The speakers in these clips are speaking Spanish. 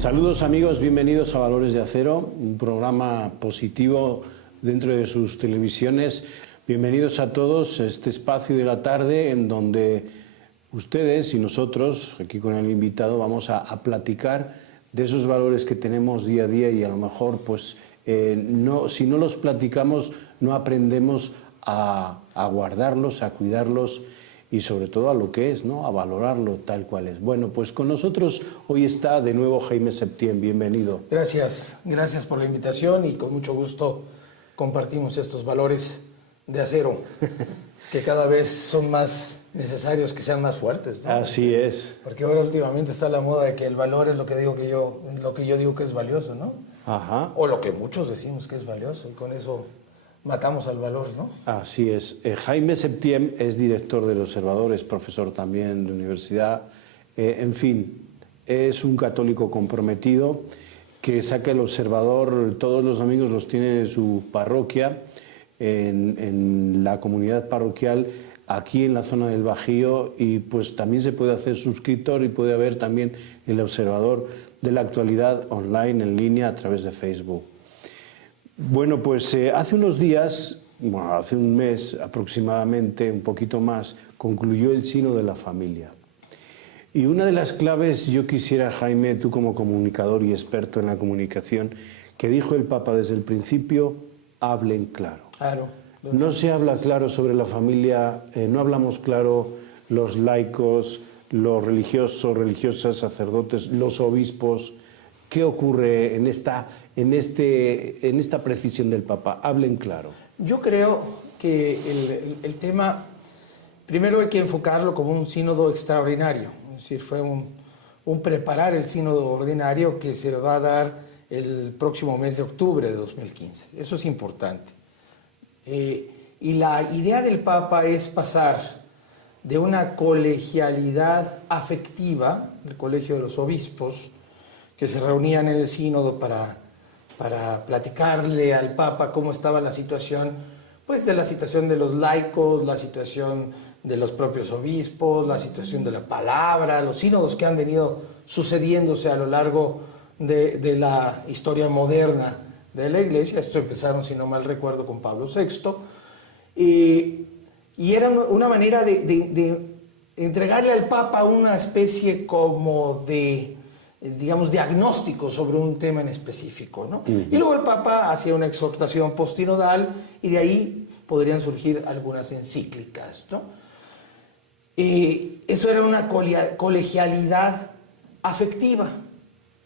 Saludos amigos, bienvenidos a Valores de Acero, un programa positivo dentro de sus televisiones. Bienvenidos a todos a este espacio de la tarde en donde ustedes y nosotros, aquí con el invitado, vamos a platicar de esos valores que tenemos día a día y a lo mejor pues si no los platicamos no aprendemos a guardarlos, a cuidarlos y sobre todo a lo que es, ¿no? A valorarlo tal cual es. Bueno, pues con nosotros hoy está de nuevo Jaime Septién, bienvenido. Gracias por la invitación y con mucho gusto compartimos estos valores de acero que cada vez son más necesarios, que sean más fuertes, ¿no? Así es. Porque ahora últimamente está la moda de que el valor es lo que yo digo que es valioso, ¿no? Ajá. O lo que muchos decimos que es valioso y con eso matamos al valor, ¿no? Así es. Jaime Septién es director del Observador, es profesor también de universidad. En fin, es un católico comprometido que saca el Observador, todos los domingos los tiene en su parroquia, en la comunidad parroquial, aquí en la zona del Bajío, y pues también se puede hacer suscriptor y puede ver también el Observador de la actualidad online, en línea, a través de Facebook. Bueno, pues hace unos días, bueno, hace un mes aproximadamente, un poquito más, concluyó el Sínodo de la Familia. Y una de las claves, yo quisiera, Jaime, tú como comunicador y experto en la comunicación, que dijo el Papa desde el principio, hablen claro. Claro. No se habla claro sobre la familia, no hablamos claro los laicos, los religiosos, religiosas, sacerdotes, los obispos. ¿Qué ocurre en esta precisión del Papa? Hablen claro. Yo creo que el tema, primero hay que enfocarlo como un sínodo extraordinario. Es decir, fue un preparar el sínodo ordinario que se va a dar el próximo mes de octubre de 2015. Eso es importante. Y la idea del Papa es pasar de una colegialidad afectiva, el Colegio de los Obispos, que se reunían en el sínodo para platicarle al Papa cómo estaba la situación, pues de la situación de los laicos, la situación de los propios obispos, la situación de la palabra, los sínodos que han venido sucediéndose a lo largo de la historia moderna de la Iglesia. Estos empezaron, si no mal recuerdo, con Pablo VI, y era una manera de entregarle al Papa una especie como de, digamos, diagnóstico sobre un tema en específico, ¿no? Y luego el Papa hacía una exhortación postsinodal y de ahí podrían surgir algunas encíclicas, ¿no? Eso era una colegialidad afectiva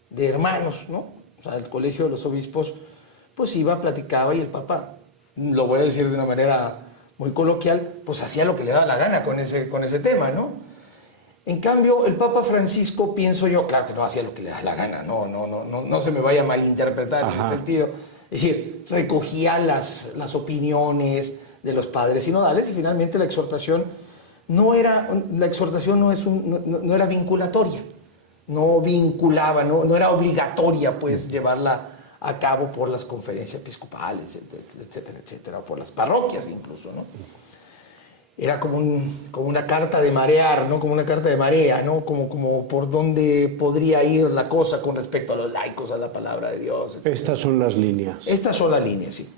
de hermanos, ¿no? O sea, el Colegio de los Obispos pues iba, platicaba y el Papa, lo voy a decir de una manera muy coloquial, pues hacía lo que le daba la gana con ese tema, ¿no? En cambio, el Papa Francisco, pienso yo, claro que no hacía lo que le da la gana, no se me vaya a malinterpretar en ese sentido. Es decir, recogía las opiniones de los padres sinodales y finalmente la exhortación no era vinculatoria, no vinculaba, no era obligatoria pues llevarla a cabo por las conferencias episcopales, etcétera, etcétera, o por las parroquias incluso, ¿no? Era como una carta de marear, ¿no? Como una carta de marea, ¿no? Como por dónde podría ir la cosa con respecto a los laicos, a la palabra de Dios, etc. Estas son las líneas. Estas son las líneas, sí.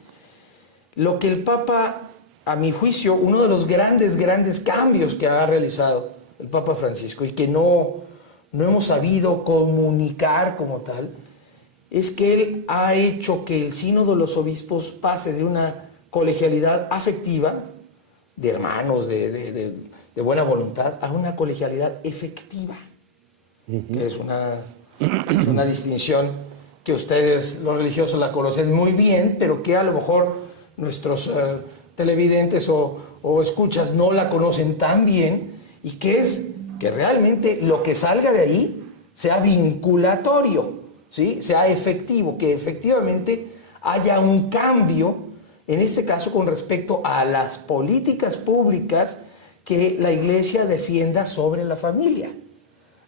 Lo que el Papa, a mi juicio, uno de los grandes cambios que ha realizado el Papa Francisco y que no hemos sabido comunicar como tal, es que él ha hecho que el sínodo de los obispos pase de una colegialidad afectiva, de hermanos, de buena voluntad, a una colegialidad efectiva, que es una distinción que ustedes, los religiosos, la conocen muy bien, pero que a lo mejor nuestros televidentes o escuchas no la conocen tan bien, y que es que realmente lo que salga de ahí sea vinculatorio, ¿sí? Sea efectivo, que efectivamente haya un cambio, en este caso con respecto a las políticas públicas que la Iglesia defienda sobre la familia,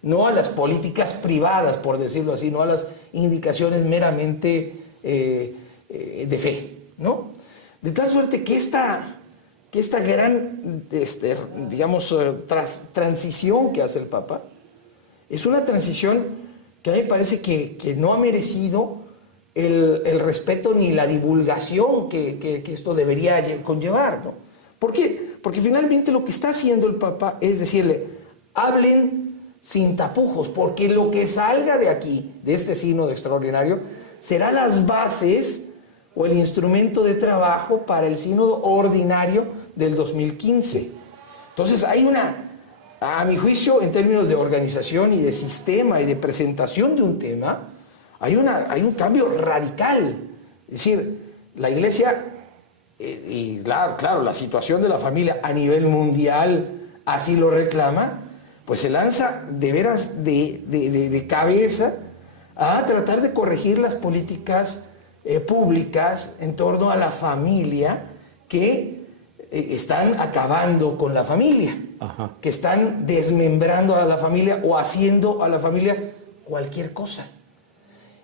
no a las políticas privadas, por decirlo así, no a las indicaciones meramente de fe, ¿no? De tal suerte que esta gran, digamos, transición que hace el Papa es una transición que a mí me parece que no ha merecido el respeto ni la divulgación que esto debería conllevar, ¿no? ¿Por qué? Porque finalmente lo que está haciendo el Papa es decirle, hablen sin tapujos, porque lo que salga de aquí, de este sínodo extraordinario, será las bases o el instrumento de trabajo para el sínodo ordinario del 2015. Entonces hay a mi juicio, en términos de organización y de sistema y de presentación de un tema, hay un cambio radical. Es decir, la Iglesia, y claro, la situación de la familia a nivel mundial así lo reclama, pues se lanza de veras de cabeza a tratar de corregir las políticas públicas en torno a la familia que están acabando con la familia, Ajá. que están desmembrando a la familia o haciendo a la familia cualquier cosa.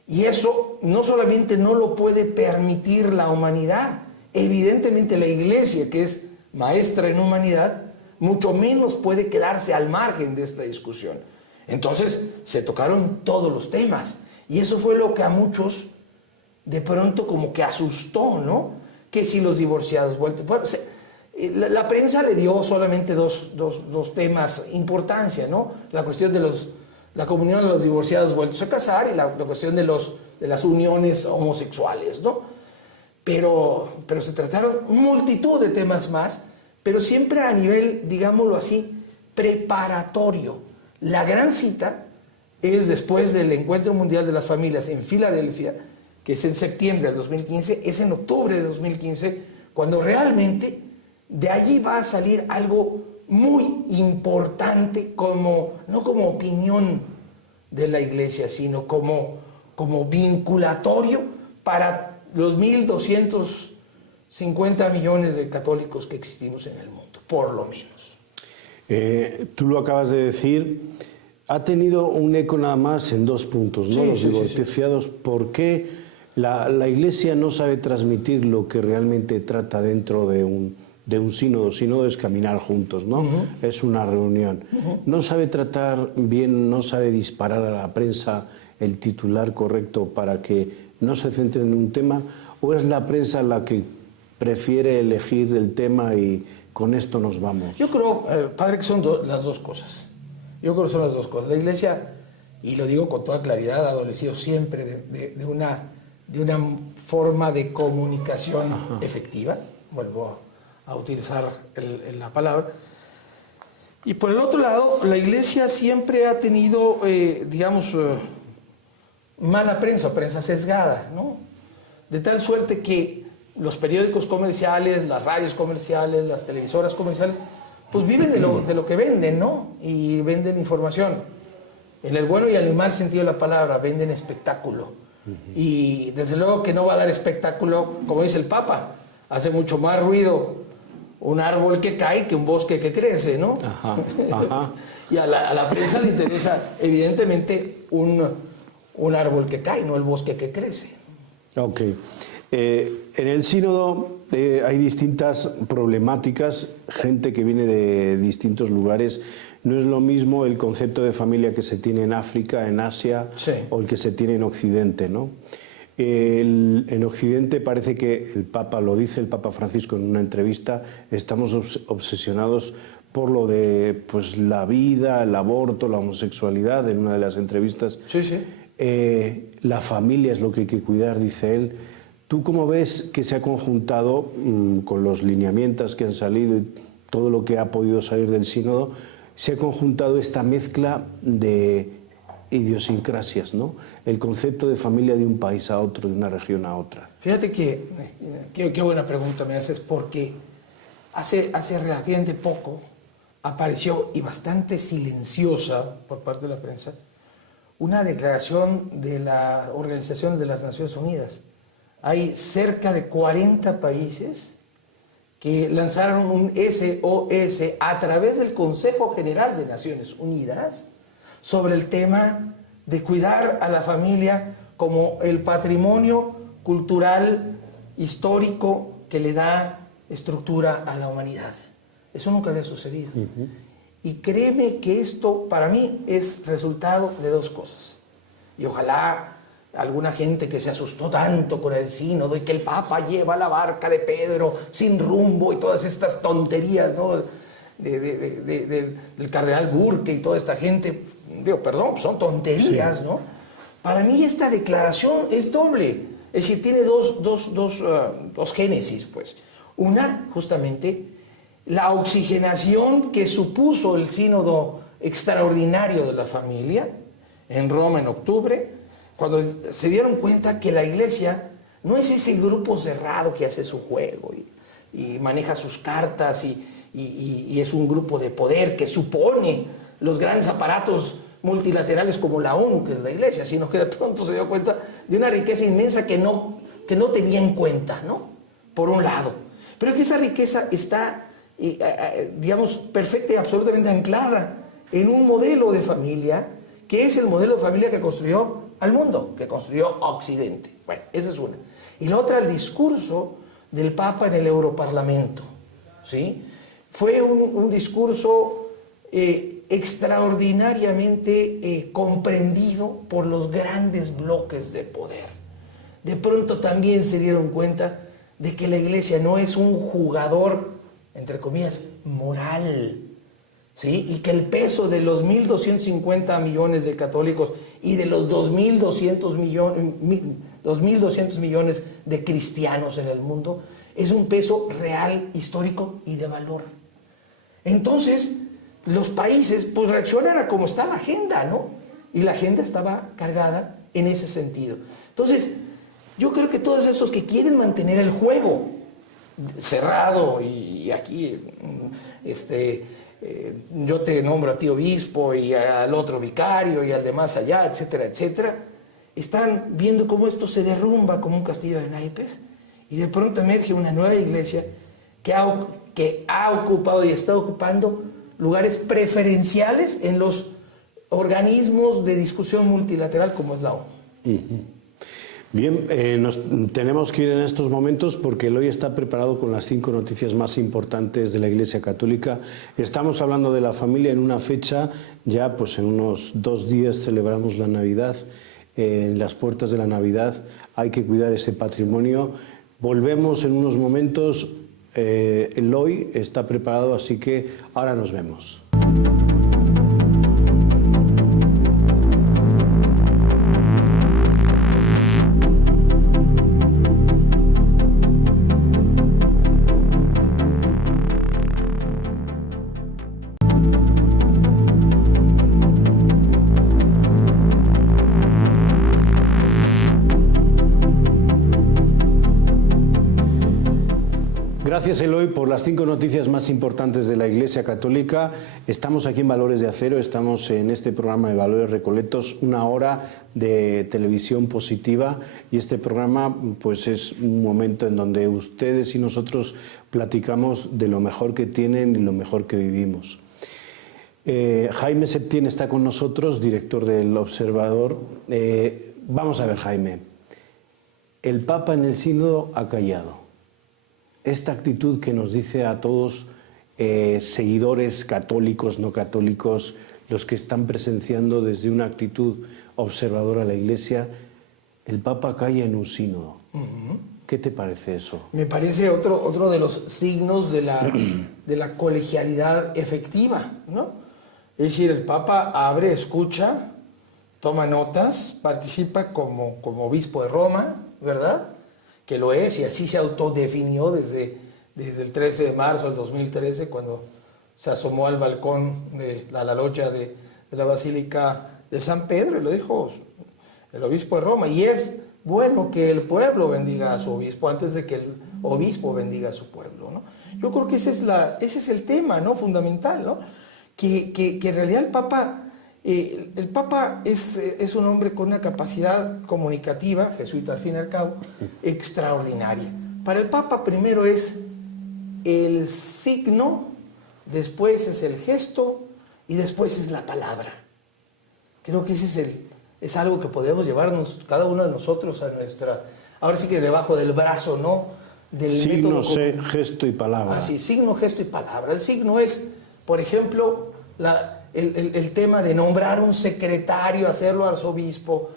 Y eso no solamente no lo puede permitir la humanidad, evidentemente la Iglesia, que es maestra en humanidad, mucho menos puede quedarse al margen de esta discusión. Entonces se tocaron todos los temas y eso fue lo que a muchos de pronto como que asustó, ¿no? Que si los divorciados vueltos... Bueno, la prensa le dio solamente dos temas importancia, ¿no? La cuestión de la comunión de los divorciados vueltos a casar y la cuestión de las uniones homosexuales, ¿no? Pero se trataron multitud de temas más, pero siempre a nivel, digámoslo así, preparatorio. La gran cita es después del Encuentro Mundial de las Familias en Filadelfia, que es en septiembre del 2015, es en octubre de 2015, cuando realmente de allí va a salir algo muy importante, no como opinión de la Iglesia, sino como vinculatorio para los 1.250 millones de católicos que existimos en el mundo, por lo menos. Tú lo acabas de decir, ha tenido un eco nada más en 2 puntos, ¿no? Sí, Los sí, divorciados. ¿Por qué la Iglesia no sabe transmitir lo que realmente trata dentro de un sínodo? Sínodo es caminar juntos, ¿no? Es una reunión. No sabe tratar bien, no sabe disparar a la prensa el titular correcto para que no se centre en un tema, o es la prensa la que prefiere elegir el tema y con esto nos vamos. Yo creo, padre, que son las dos cosas. Yo creo que son las dos cosas. La Iglesia, y lo digo con toda claridad, ha adolecido siempre de una forma de comunicación efectiva. Vuelvo a utilizar la palabra. Y por el otro lado, la Iglesia siempre ha tenido, mala prensa sesgada, ¿no? De tal suerte que los periódicos comerciales, las radios comerciales, las televisoras comerciales, pues viven de lo que venden, ¿no? Y venden información. En el bueno y en el mal sentido de la palabra, venden espectáculo. Y desde luego que no va a dar espectáculo, como dice el Papa, hace mucho más ruido un árbol que cae que un bosque que crece, ¿no? Ajá, ajá. Y a la prensa le interesa, evidentemente, un árbol que cae, no el bosque que crece. Ok. En el sínodo hay distintas problemáticas, gente que viene de distintos lugares. No es lo mismo el concepto de familia que se tiene en África, en Asia, sí, o el que se tiene en Occidente, ¿no? En Occidente parece que el Papa, lo dice el Papa Francisco en una entrevista, estamos obsesionados por lo de pues, la vida, el aborto, la homosexualidad, en una de las entrevistas. Sí, sí. La familia es lo que hay que cuidar, dice él. ¿Tú cómo ves que se ha conjuntado con los lineamientos que han salido y todo lo que ha podido salir del sínodo, se ha conjuntado esta mezcla de idiosincrasias, ¿no? El concepto de familia de un país a otro, de una región a otra. Fíjate que, qué buena pregunta me haces, porque hace relativamente poco apareció, y bastante silenciosa por parte de la prensa, una declaración de la Organización de las Naciones Unidas. Hay cerca de 40 países que lanzaron un SOS a través del Consejo General de Naciones Unidas sobre el tema de cuidar a la familia como el patrimonio cultural, histórico, que le da estructura a la humanidad. Eso nunca había sucedido. Y créeme que esto, para mí, es resultado de 2 cosas. Y ojalá alguna gente que se asustó tanto con el sínodo y que el Papa lleva la barca de Pedro sin rumbo y todas estas tonterías, ¿no? Del cardenal Burke y toda esta gente, digo, perdón, pues son tonterías, ¿no? Para mí esta declaración es doble, es decir, tiene dos génesis, pues. Una, justamente, la oxigenación que supuso el sínodo extraordinario de la familia en Roma en octubre, cuando se dieron cuenta que la iglesia no es ese grupo cerrado que hace su juego y maneja sus cartas y es un grupo de poder que supone los grandes aparatos multilaterales como la ONU, que es la iglesia, sino que de pronto se dio cuenta de una riqueza inmensa que no tenía en cuenta, ¿no? Por un lado. Pero que esa riqueza está, digamos, perfecta y absolutamente anclada en un modelo de familia, que es el modelo de familia que construyó al mundo, que construyó Occidente. Bueno, esa es una. Y la otra, el discurso del Papa en el Europarlamento, ¿sí? Fue un discurso extraordinariamente comprendido por los grandes bloques de poder. De pronto también se dieron cuenta de que la iglesia no es un jugador, entre comillas, moral, ¿sí? Y que el peso de los 1.250 millones de católicos y de los 2.200 millones de cristianos en el mundo es un peso real, histórico y de valor. Entonces, los países pues reaccionan a cómo está la agenda, ¿no? Y la agenda estaba cargada en ese sentido. Entonces, yo creo que todos esos que quieren mantener el juego cerrado y aquí, yo te nombro a ti obispo y al otro vicario y al demás allá, etcétera, etcétera, están viendo cómo esto se derrumba como un castillo de naipes y de pronto emerge una nueva iglesia que ha ocupado y está ocupando lugares preferenciales en los organismos de discusión multilateral como es la ONU. Bien, nos tenemos que ir en estos momentos porque el hoy está preparado con las 5 noticias más importantes de la Iglesia Católica. Estamos hablando de la familia en una fecha, ya pues en unos 2 días celebramos la Navidad, en las puertas de la Navidad hay que cuidar ese patrimonio. Volvemos en unos momentos, el hoy está preparado, así que ahora nos vemos. Gracias, Eloy, por las 5 noticias más importantes de la Iglesia Católica. Estamos aquí en Valores de Acero, estamos en este programa de Valores Recoletos, 1 hora de televisión positiva, y este programa pues es un momento en donde ustedes y nosotros platicamos de lo mejor que tienen y lo mejor que vivimos. Jaime Septién está con nosotros, director del Observador. Vamos a ver, Jaime, el Papa en el sínodo ha callado. Esta actitud que nos dice a todos, seguidores católicos, no católicos, los que están presenciando desde una actitud observadora la Iglesia, el Papa calla en un sínodo. ¿Qué te parece eso? Me parece otro de los signos de la colegialidad efectiva, ¿no? Es decir, el Papa abre, escucha, toma notas, participa como obispo de Roma, ¿verdad?, que lo es, y así se autodefinió desde el 13 de marzo del 2013, cuando se asomó al balcón de la loggia de la Basílica de San Pedro, y lo dijo el obispo de Roma. Y es bueno que el pueblo bendiga a su obispo antes de que el obispo bendiga a su pueblo, ¿no? Yo creo que ese es el tema, ¿no?, fundamental, ¿no? Que en realidad el Papa es un hombre con una capacidad comunicativa, jesuita al fin y al cabo, extraordinaria. Para el Papa primero es el signo, después es el gesto y después es la palabra. Creo que ese es algo que podemos llevarnos cada uno de nosotros a ahora sí que debajo del brazo, ¿no? Del signo, gesto y palabra. Así, signo, gesto y palabra. El signo es, por ejemplo, el tema de nombrar un secretario, hacerlo arzobispo,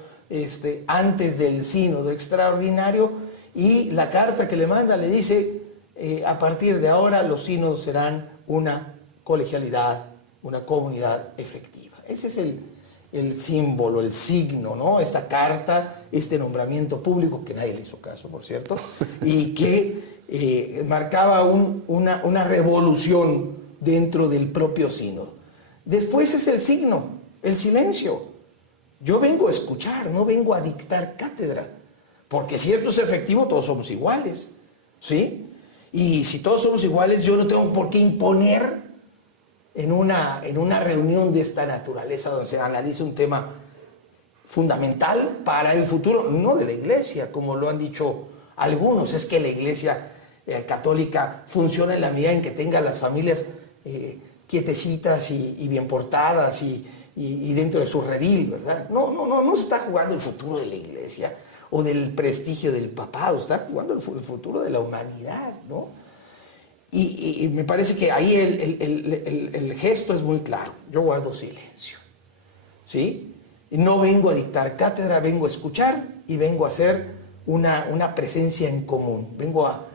antes del sínodo extraordinario, y la carta que le manda le dice, a partir de ahora los sínodos serán una colegialidad, una comunidad efectiva. Ese es el símbolo, el signo, ¿no? Esta carta, este nombramiento público, que nadie le hizo caso, por cierto, y que marcaba una revolución dentro del propio sínodo. Después es el signo, el silencio. Yo vengo a escuchar, no vengo a dictar cátedra, porque si esto es efectivo, todos somos iguales, ¿sí? Y si todos somos iguales, yo no tengo por qué imponer en una reunión de esta naturaleza, donde se analiza un tema fundamental para el futuro, no de la Iglesia, como lo han dicho algunos. Es que la Iglesia católica funciona en la medida en que tenga las familias quietecitas y bien portadas y dentro de su redil, ¿verdad? No se está jugando el futuro de la Iglesia o del prestigio del papado, está jugando el futuro de la humanidad, ¿no? Y me parece que ahí el gesto es muy claro. Yo guardo silencio, ¿sí? No vengo a dictar cátedra, vengo a escuchar y vengo a hacer una presencia en común. Vengo a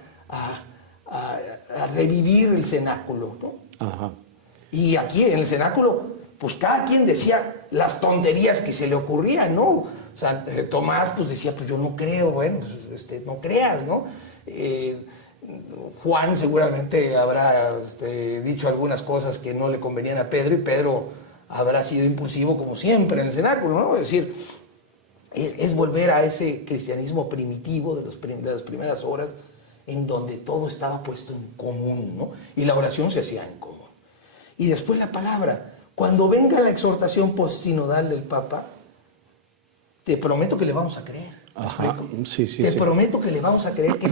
revivir el cenáculo, ¿no? Ajá. Y aquí en el cenáculo, pues cada quien decía las tonterías que se le ocurrían, ¿no? O sea, Tomás pues decía, pues yo no creo, bueno, no creas, ¿no? Juan seguramente habrá dicho algunas cosas que no le convenían a Pedro, y Pedro habrá sido impulsivo como siempre en el cenáculo, ¿no? Es decir, es volver a ese cristianismo primitivo de las primeras horas, en donde todo estaba puesto en común, ¿no? Y la oración se hacía en común. Y después la palabra. Cuando venga la exhortación postsinodal del Papa, te prometo que le vamos a creer. Ajá, sí, te prometo que le vamos a creer que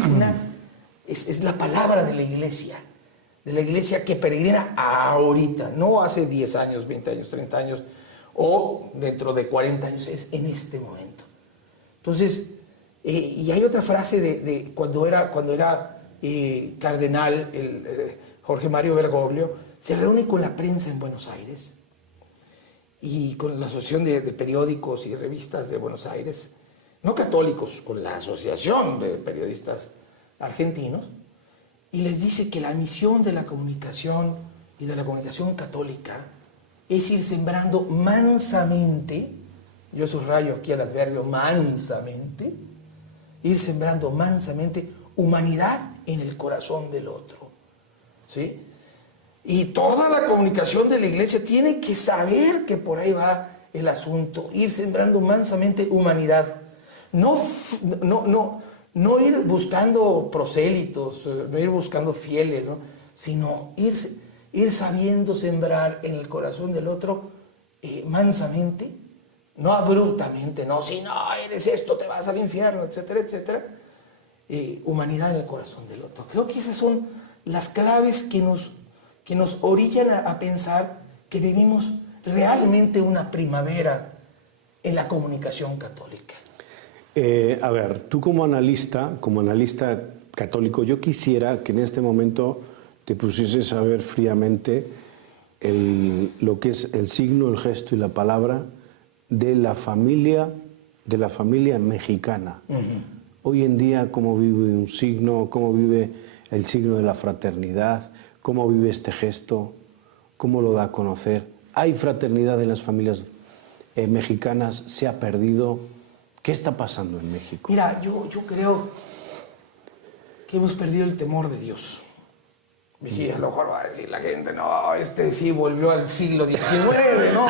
es la palabra de la iglesia que peregrina ahorita, no hace 10 años, 20 años, 30 años, o dentro de 40 años, es en este momento. Entonces, y hay otra frase de cuando era cardenal, Jorge Mario Bergoglio, se reúne con la prensa en Buenos Aires y con la Asociación de Periódicos y Revistas de Buenos Aires, no católicos, con la Asociación de Periodistas Argentinos, y les dice que la misión de la comunicación y de la comunicación católica es ir sembrando mansamente, yo subrayo aquí el adverbio mansamente, ir sembrando mansamente humanidad en el corazón del otro, ¿sí? Y toda la comunicación de la Iglesia tiene que saber que por ahí va el asunto, ir sembrando mansamente humanidad. No ir buscando prosélitos, no ir buscando fieles, ¿no? Sino ir sabiendo sembrar en el corazón del otro mansamente, no abruptamente, no, si no eres esto te vas al infierno, etcétera, etcétera. Humanidad en el corazón del otro. Creo que esas son las claves que nos orillan a pensar que vivimos realmente una primavera en la comunicación católica. A ver, tú como analista católico, yo quisiera que en este momento te pusieses a ver fríamente lo que es el signo, el gesto y la palabra de la familia mexicana. Uh-huh. Hoy en día, cómo vive un signo, cómo vive el signo de la fraternidad, cómo vive este gesto, cómo lo da a conocer. ¿Hay fraternidad en las familias mexicanas? ¿Se ha perdido? ¿Qué está pasando en México? Mira, yo creo que hemos perdido el temor de Dios. Y a lo mejor va a decir la gente, no, sí volvió al siglo XIX, ¿no?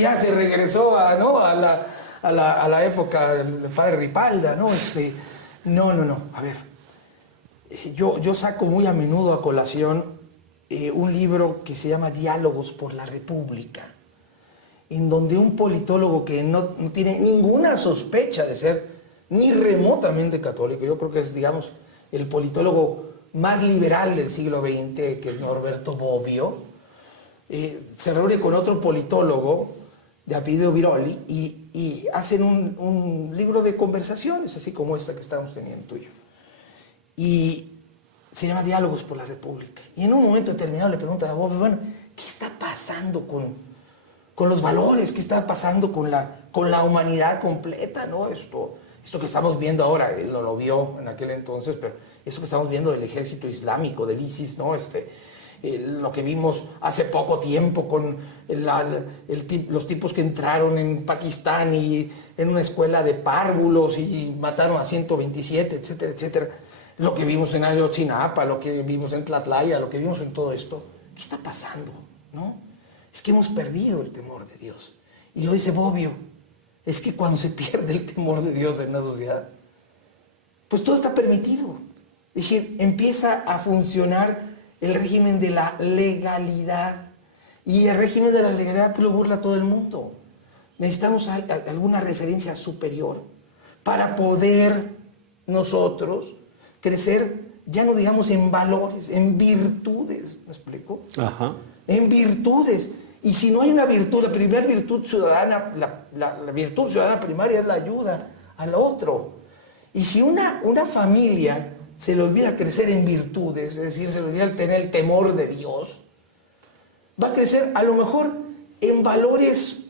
Ya se regresó a la época del padre Ripalda, ¿no? No, a ver. Yo saco muy a menudo a colación un libro que se llama Diálogos por la República, en donde un politólogo que no tiene ninguna sospecha de ser ni remotamente católico, yo creo que es, digamos, el politólogo más liberal del siglo XX, que es Norberto Bobbio, se reúne con otro politólogo de apellido Biroli y hacen un libro de conversaciones, así como esta que estamos teniendo tú y yo. Y se llama Diálogos por la República. Y en un momento determinado le preguntan a Bobbio, bueno, ¿qué está pasando con los valores, qué está pasando con la humanidad completa, ¿no? Esto que estamos viendo ahora, él no lo vio en aquel entonces, pero esto que estamos viendo del ejército islámico, del ISIS, ¿no? Lo que vimos hace poco tiempo con los tipos que entraron en Pakistán y en una escuela de párvulos y mataron a 127, etcétera, etcétera. Lo que vimos en Ayotzinapa, lo que vimos en Tlatlaya, lo que vimos en todo esto. ¿Qué está pasando? ¿No? Es que hemos perdido el temor de Dios. Y lo dice Bobbio, es que cuando se pierde el temor de Dios en una sociedad, pues todo está permitido. Es decir, empieza a funcionar el régimen de la legalidad. Y el régimen de la legalidad pues, lo burla todo el mundo. Necesitamos alguna referencia superior para poder nosotros crecer, ya no digamos en valores, en virtudes. ¿Me explico? Ajá. En virtudes. Y si no hay una virtud, la primera virtud ciudadana, la virtud ciudadana primaria es la ayuda al otro. Y si una familia se le olvida crecer en virtudes, es decir, se le olvida tener el temor de Dios, va a crecer a lo mejor en valores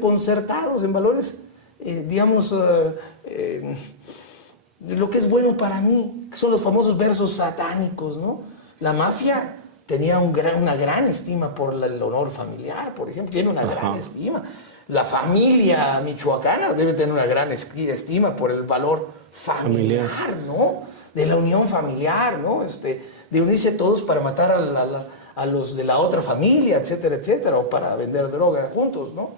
concertados, en valores, digamos, de lo que es bueno para mí, que son los famosos versos satánicos, ¿no? La mafia tenía una gran estima por el honor familiar, por ejemplo, tiene una gran estima. La familia michoacana debe tener una gran estima por el valor familiar, ¿no? De la unión familiar, ¿no? De unirse todos para matar a los de la otra familia, etcétera, etcétera, o para vender droga juntos, ¿no?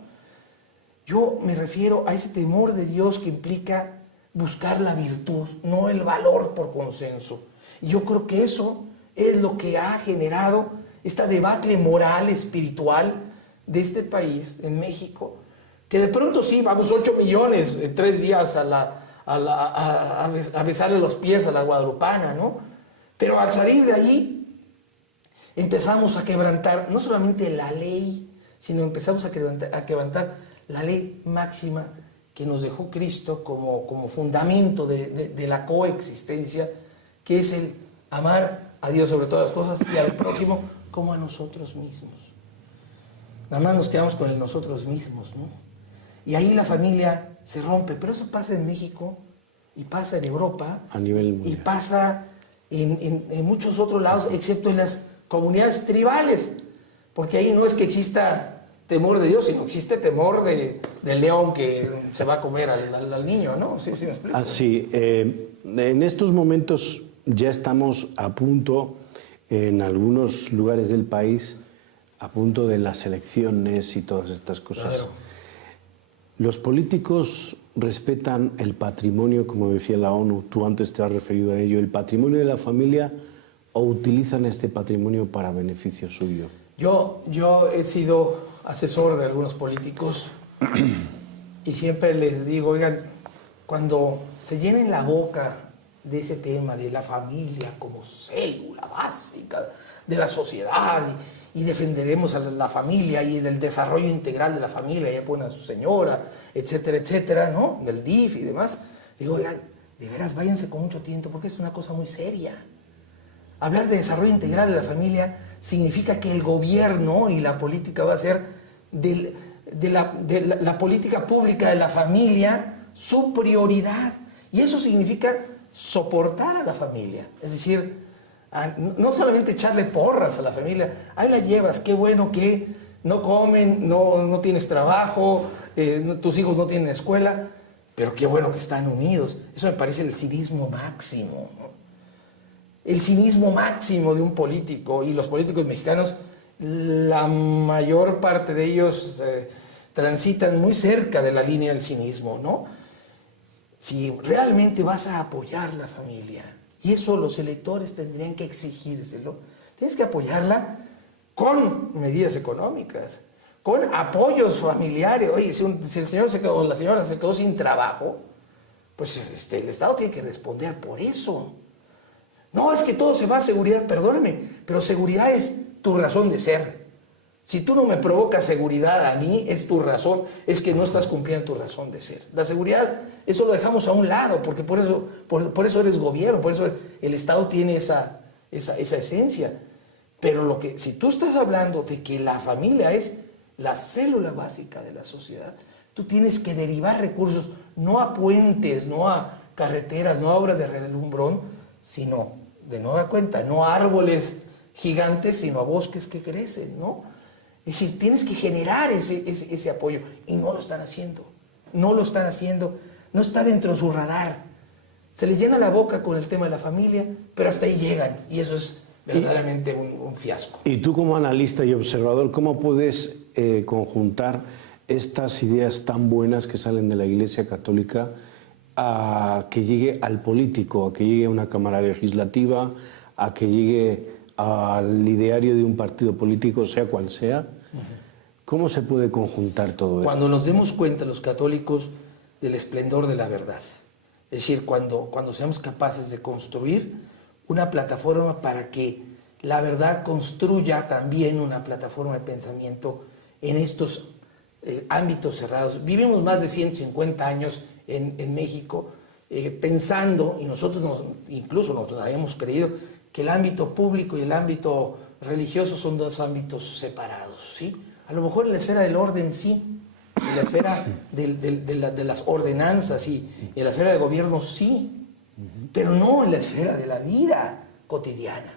Yo me refiero a ese temor de Dios que implica buscar la virtud, no el valor por consenso. Y yo creo que eso es lo que ha generado esta debacle moral, espiritual de este país, en México, que de pronto sí, vamos 8 millones en 3 días a besarle los pies a la guadalupana, ¿no? Pero al salir de allí, empezamos a quebrantar no solamente la ley, sino empezamos a quebrantar la ley máxima que nos dejó Cristo como fundamento de la coexistencia, que es el amar a Dios sobre todas las cosas y al prójimo como a nosotros mismos. Nada más nos quedamos con el nosotros mismos, ¿no? Y ahí la familia se rompe, pero eso pasa en México y pasa en Europa a nivel mundial. Y pasa en muchos otros lados, excepto en las comunidades tribales, porque ahí no es que exista temor de Dios, sino existe temor del león que se va a comer al niño, ¿no? ¿Sí me explico? Así, en estos momentos ya estamos a punto, en algunos lugares del país, a punto de las elecciones y todas estas cosas. Claro. Los políticos respetan el patrimonio, como decía la ONU, tú antes te has referido a ello, el patrimonio de la familia, o utilizan este patrimonio para beneficio suyo. Yo he sido asesor de algunos políticos y siempre les digo, oigan, cuando se llenen la boca de ese tema de la familia como célula básica de la sociedad y defenderemos a la familia y del desarrollo integral de la familia, ya ponen a su señora, etcétera, etcétera, ¿no? Del DIF y demás. Digo, oigan, de veras, váyanse con mucho tiento porque es una cosa muy seria. Hablar de desarrollo integral de la familia significa que el gobierno y la política va a ser de la política pública de la familia su prioridad. Y eso significa soportar a la familia. Es decir, no solamente echarle porras a la familia. Ahí la llevas, qué bueno que no comen, no tienes trabajo, tus hijos no tienen escuela, pero qué bueno que están unidos. Eso me parece el cinismo máximo, ¿no? El cinismo máximo de un político, y los políticos mexicanos, la mayor parte de ellos transitan muy cerca de la línea del cinismo, ¿no? Si realmente vas a apoyar la familia, y eso los electores tendrían que exigírselo, tienes que apoyarla con medidas económicas, con apoyos familiares. Oye, si el señor o la señora se quedó sin trabajo, pues el Estado tiene que responder por eso. No, es que todo se va a seguridad, perdóname, pero seguridad es tu razón de ser. Si tú no me provocas seguridad a mí, es tu razón, es que no estás cumpliendo tu razón de ser. La seguridad, eso lo dejamos a un lado, porque por eso eres gobierno, por eso el Estado tiene esa esencia. Pero si tú estás hablando de que la familia es la célula básica de la sociedad, tú tienes que derivar recursos, no a puentes, no a carreteras, no a obras de relumbrón, sino, de nueva cuenta, no a árboles gigantes, sino a bosques que crecen, ¿no? Es decir, tienes que generar ese apoyo, y no lo están haciendo, no lo están haciendo, no está dentro de su radar. Se les llena la boca con el tema de la familia, pero hasta ahí llegan, y eso es verdaderamente un fiasco. Y tú, como analista y observador, ¿cómo puedes conjuntar estas ideas tan buenas que salen de la Iglesia Católica a que llegue al político, a que llegue a una Cámara Legislativa, a que llegue al ideario de un partido político, sea cual sea? ¿Cómo se puede conjuntar todo esto? Cuando nos demos cuenta los católicos del esplendor de la verdad, es decir, cuando seamos capaces de construir una plataforma para que la verdad construya también una plataforma de pensamiento en estos ámbitos cerrados. Vivimos más de 150 años en México pensando, y nosotros incluso nos la hemos creído, que el ámbito público y el ámbito religioso son dos ámbitos separados, ¿sí? A lo mejor en la esfera del orden sí, en la esfera de las ordenanzas y en la esfera del gobierno sí, pero no en la esfera de la vida cotidiana.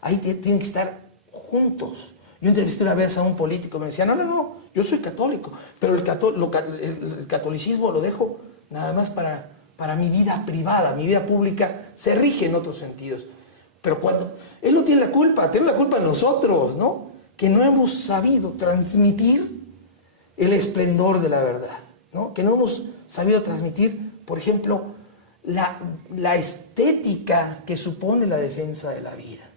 Ahí tienen que estar juntos. Yo entrevisté una vez a un político, me decía, no, yo soy católico, pero el catolicismo lo dejo nada más para mi vida privada, mi vida pública se rige en otros sentidos. Pero cuando él no tiene la culpa nosotros, ¿no? Que no hemos sabido transmitir el esplendor de la verdad, ¿no? Que no hemos sabido transmitir, por ejemplo, la estética que supone la defensa de la vida.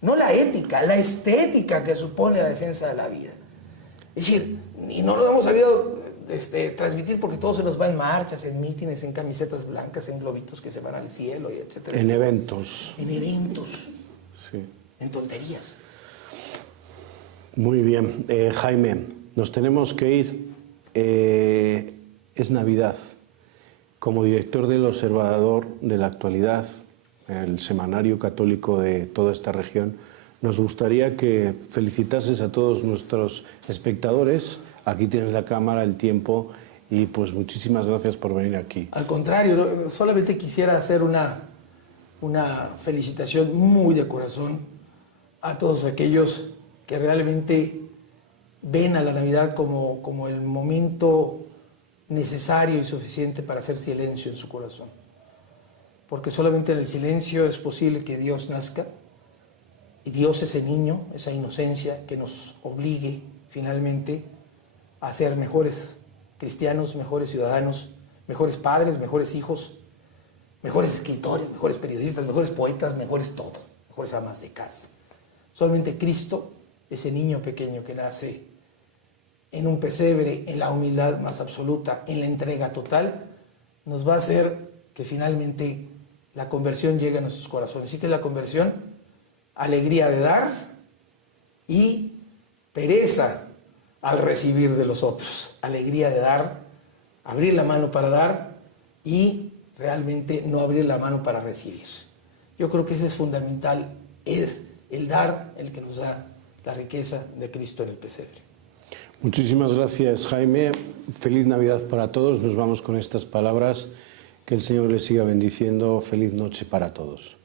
No la ética, la estética que supone la defensa de la vida. Es decir, y no lo hemos sabido transmitir porque todo se nos va en marchas, en mítines, en camisetas blancas, en globitos que se van al cielo, y etcétera. En etcétera. eventos. En eventos. Sí. En tonterías. Muy bien. Jaime, nos tenemos que ir. Es Navidad. Como director del Observador de la Actualidad, el semanario católico de toda esta región, nos gustaría que felicitases a todos nuestros espectadores. Aquí tienes la cámara, el tiempo, y pues muchísimas gracias por venir aquí. Al contrario, solamente quisiera hacer una felicitación muy de corazón a todos aquellos que realmente ven a la Navidad como el momento necesario y suficiente para hacer silencio en su corazón. Porque solamente en el silencio es posible que Dios nazca, y Dios, ese niño, esa inocencia que nos obligue finalmente a ser mejores cristianos, mejores ciudadanos, mejores padres, mejores hijos, mejores escritores, mejores periodistas, mejores poetas, mejores todo, mejores amas de casa. Solamente Cristo, ese niño pequeño que nace en un pesebre, en la humildad más absoluta, en la entrega total, nos va a hacer que finalmente la conversión llegue a nuestros corazones. ¿Sí que es la conversión? Alegría de dar y pereza al recibir de los otros. Alegría de dar, abrir la mano para dar y realmente no abrir la mano para recibir. Yo creo que ese es fundamental, es el dar el que nos da la riqueza de Cristo en el pesebre. Muchísimas gracias, Jaime. Feliz Navidad para todos. Nos vamos con estas palabras. Que el Señor les siga bendiciendo. Feliz noche para todos.